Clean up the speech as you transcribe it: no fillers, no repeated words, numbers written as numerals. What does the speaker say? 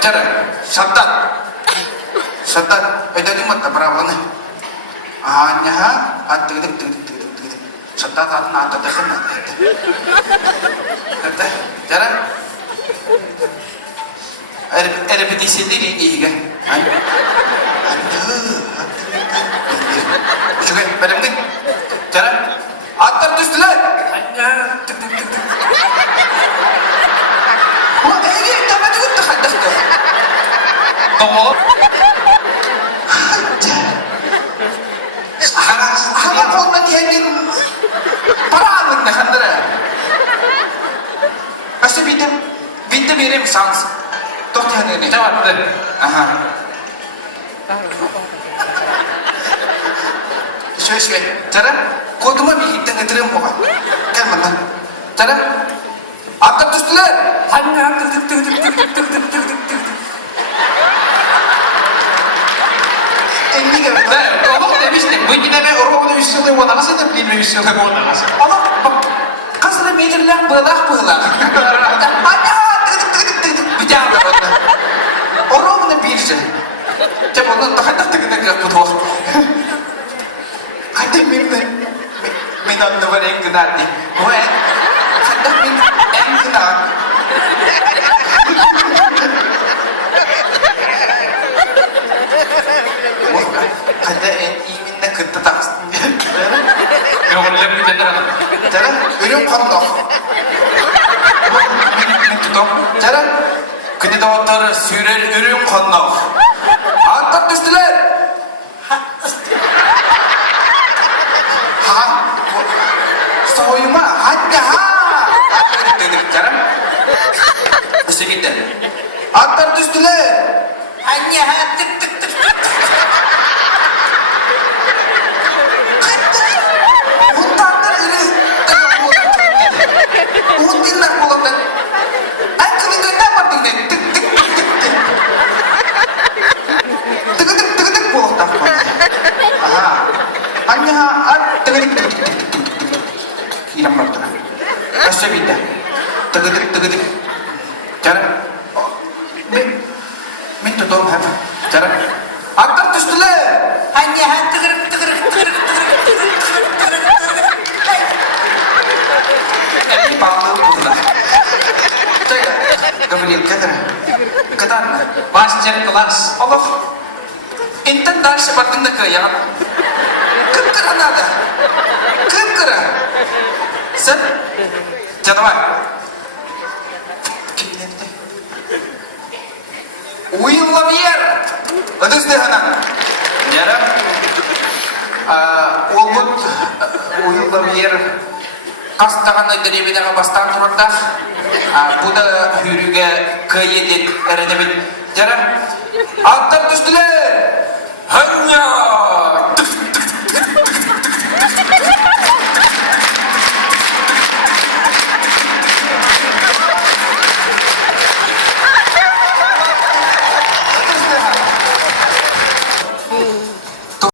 Cara, Satan, jadi mata perawan. Hanya atik. Satan nada terkena. Kata, cara. Repetisi diri kan. Juga, pada mungkin. Cara, atar terus dulu. Hanya Wah, ini nama juga terhadas tuh. Tolong. Hanga kau tadi hanya parah nak handera. Pasti binte mirip sans. Toh tiada ni. Jawab tu. Aha. Syai. Cara kau tu mah bihit dengan terang bukan? Kan mana? Cara atas tu setelah hanya ini kan? Kalau demiş de bu yine bir Avrupa'da üstünde bu nasıl da bir üstünde bu nasıl? Ama kasırı medirler bırak. Hanya bicara bana. Avrupa'da bir şey. Coba orang tak tek betul. Kadang minat nomor yang kenal ni. Wah, kadang yang kenal. Kadang ingin nak ketak. Yang lebih benar. Cara, ürün kandok. Cara, kini doktor sürer ürün kandok. Antak düştüler. Soyma, hanya cara segitu. Atar düştüler. Hanya tık. Bunlar ini Untinlah bulan. Aku ni kena apa tinggal tık. Tık bulan tak. Aha. Hanya tık. Hilang marta. Kasih bida. Tegedik. Cara. Minta tolong apa? Cara. Atar terus dulu. Hanya tegedik. Ini pahala pula. Cakap. Kemudian kata. Master kelas. Allah. Intan dar seperti nak ya. Kekera nada. Kekera. Sen, jadwal. Uyulla bier. Ödüs dehanan. Yara. Olgut uyulla bier. Kastagan dari bidang bastan turunda. Bu da hürüge kıyedin erenebil. Yara. Atlar düştüler. Hanya